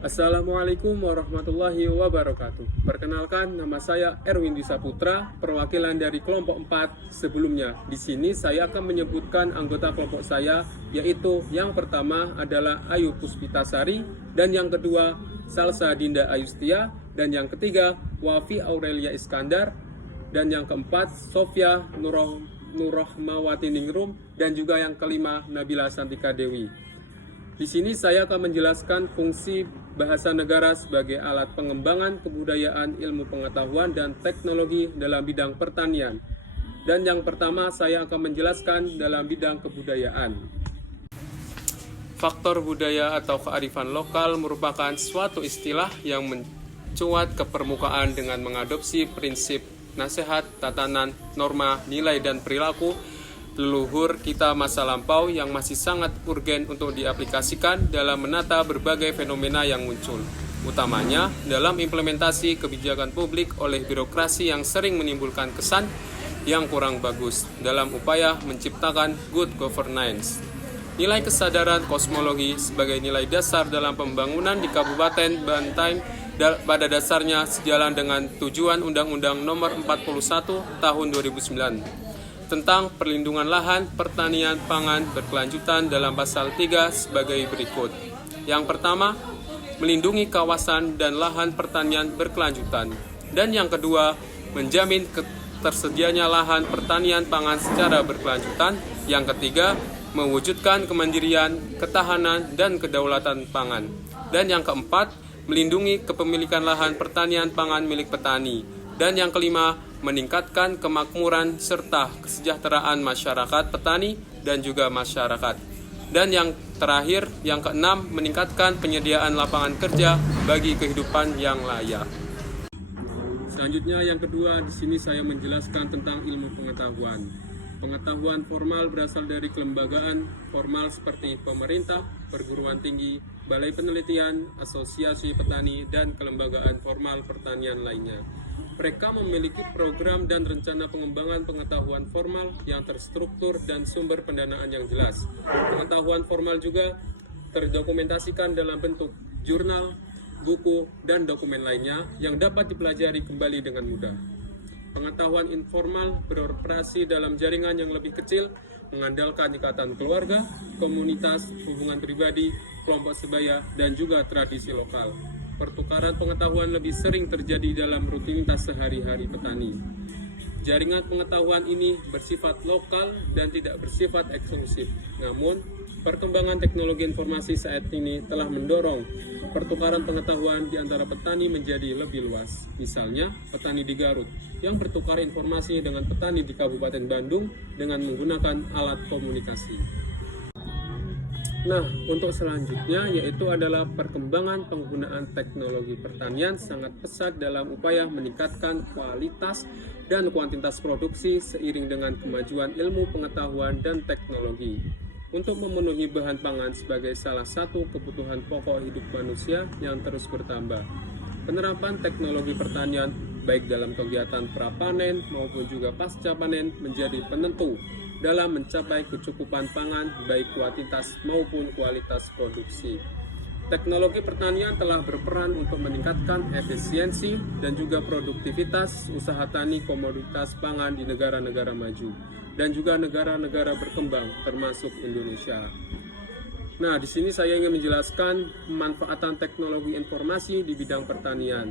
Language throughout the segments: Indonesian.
Assalamualaikum warahmatullahi wabarakatuh. Perkenalkan, nama saya Erwin Disaputra, perwakilan dari kelompok 4 sebelumnya. Di sini saya akan menyebutkan anggota kelompok saya, yaitu yang pertama adalah Ayu Puspitasari, dan yang kedua Salsa Dinda Ayustia, dan yang ketiga Wafi Aurelia Iskandar, dan yang keempat Sofia Nurrohmawati Ningrum, dan juga yang kelima Nabila Santika Dewi. Di sini saya akan menjelaskan fungsi bahasa negara sebagai alat pengembangan kebudayaan, ilmu pengetahuan, dan teknologi dalam bidang pertanian. Dan yang pertama saya akan menjelaskan dalam bidang kebudayaan. Faktor budaya atau kearifan lokal merupakan suatu istilah yang mencuat ke permukaan dengan mengadopsi prinsip, nasihat, tatanan, norma, nilai, dan perilaku leluhur kita masa lampau yang masih sangat urgen untuk diaplikasikan dalam menata berbagai fenomena yang muncul, utamanya dalam implementasi kebijakan publik oleh birokrasi yang sering menimbulkan kesan yang kurang bagus dalam upaya menciptakan good governance. Nilai kesadaran kosmologi sebagai nilai dasar dalam pembangunan di Kabupaten Bantaeng pada dasarnya sejalan dengan tujuan Undang-Undang Nomor 41 Tahun 2009 tentang perlindungan lahan pertanian pangan berkelanjutan dalam pasal 3 sebagai berikut. Yang pertama, melindungi kawasan dan lahan pertanian berkelanjutan. Dan yang kedua, menjamin tersedianya lahan pertanian pangan secara berkelanjutan. Yang ketiga, mewujudkan kemandirian, ketahanan, dan kedaulatan pangan. Dan yang keempat, melindungi kepemilikan lahan pertanian pangan milik petani. Dan yang kelima, meningkatkan kemakmuran serta kesejahteraan masyarakat petani dan juga masyarakat. Dan yang terakhir, yang keenam, meningkatkan penyediaan lapangan kerja bagi kehidupan yang layak. Selanjutnya yang kedua, di sini saya menjelaskan tentang ilmu pengetahuan. Pengetahuan formal berasal dari kelembagaan formal seperti pemerintah, perguruan tinggi, balai penelitian, asosiasi petani, dan kelembagaan formal pertanian lainnya. Mereka memiliki program dan rencana pengembangan pengetahuan formal yang terstruktur dan sumber pendanaan yang jelas. Pengetahuan formal juga terdokumentasikan dalam bentuk jurnal, buku, dan dokumen lainnya yang dapat dipelajari kembali dengan mudah. Pengetahuan informal beroperasi dalam jaringan yang lebih kecil, mengandalkan ikatan keluarga, komunitas, hubungan pribadi, kelompok sebaya, dan juga tradisi lokal. Pertukaran pengetahuan lebih sering terjadi dalam rutinitas sehari-hari petani. Jaringan pengetahuan ini bersifat lokal dan tidak bersifat eksklusif. Namun, perkembangan teknologi informasi saat ini telah mendorong pertukaran pengetahuan di antara petani menjadi lebih luas. Misalnya, petani di Garut yang bertukar informasi dengan petani di Kabupaten Bandung dengan menggunakan alat komunikasi. Nah, untuk selanjutnya yaitu adalah perkembangan penggunaan teknologi pertanian sangat pesat dalam upaya meningkatkan kualitas dan kuantitas produksi seiring dengan kemajuan ilmu pengetahuan dan teknologi. Untuk memenuhi bahan pangan sebagai salah satu kebutuhan pokok hidup manusia yang terus bertambah. Penerapan teknologi pertanian baik dalam kegiatan prapanen maupun juga pasca panen menjadi penentu dalam mencapai kecukupan pangan baik kuantitas maupun kualitas produksi. Teknologi pertanian telah berperan untuk meningkatkan efisiensi dan juga produktivitas usaha tani komoditas pangan di negara-negara maju dan juga negara-negara berkembang termasuk Indonesia. Nah, di sini saya ingin menjelaskan pemanfaatan teknologi informasi di bidang pertanian.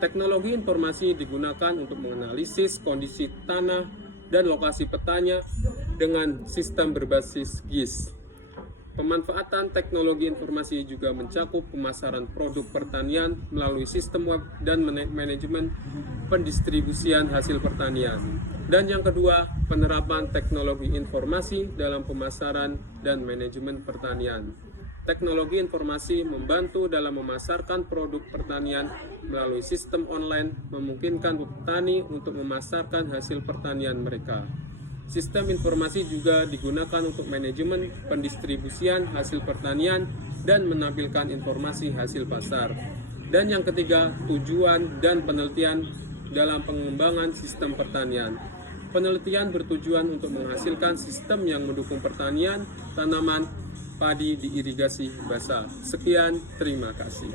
Teknologi informasi digunakan untuk menganalisis kondisi tanah dan lokasi petanya dengan sistem berbasis GIS. Pemanfaatan teknologi informasi juga mencakup pemasaran produk pertanian melalui sistem web dan manajemen pendistribusian hasil pertanian. Dan yang kedua, penerapan teknologi informasi dalam pemasaran dan manajemen pertanian. Teknologi informasi membantu dalam memasarkan produk pertanian melalui sistem online, memungkinkan petani untuk memasarkan hasil pertanian mereka. Sistem informasi juga digunakan untuk manajemen pendistribusian hasil pertanian dan menampilkan informasi hasil pasar. Dan yang ketiga, tujuan dan penelitian dalam pengembangan sistem pertanian. Penelitian bertujuan untuk menghasilkan sistem yang mendukung pertanian, tanaman, padi diirigasi basah. Sekian, terima kasih.